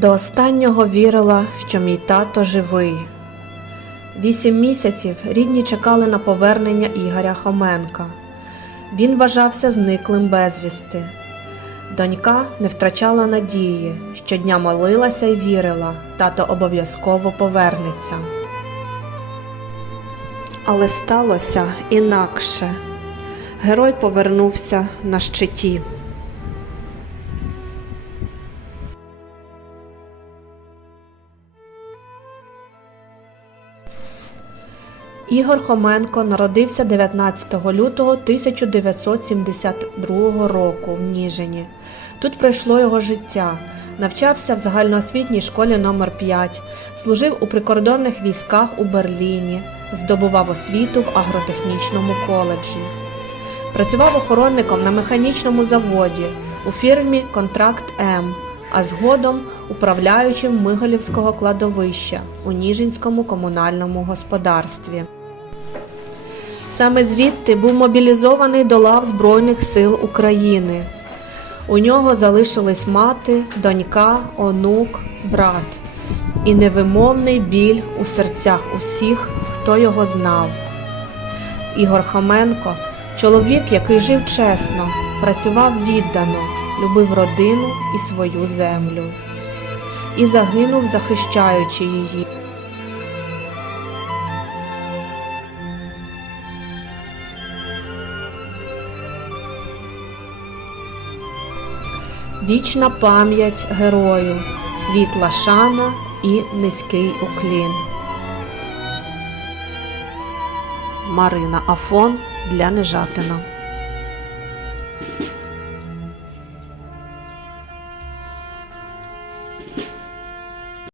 До останнього вірила, що мій тато живий. Вісім місяців рідні чекали на повернення Ігоря Хоменка. Він вважався зниклим безвісти. Донька не втрачала надії, щодня молилася і вірила, тато обов'язково повернеться. Але сталося інакше. Герой повернувся на щиті. Ігор Хоменко народився 19 лютого 1972 року в Ніжині. Тут пройшло його життя. Навчався в загальноосвітній школі номер 5 служив у прикордонних військах у Берліні, здобував освіту в агротехнічному коледжі. Працював охоронником на механічному заводі у фірмі Контракт М, а згодом управляючим Миголівського кладовища у Ніжинському комунальному господарстві. Саме звідти був мобілізований до лав Збройних сил України. У нього залишились мати, донька, онук, брат і невимовний біль у серцях усіх, хто його знав. Ігор Хоменко чоловік, який жив чесно, працював віддано, любив родину і свою землю. І загинув, захищаючи її. Вічна пам'ять герою, світла шана і низький уклін. Марина Афон для Нежатина.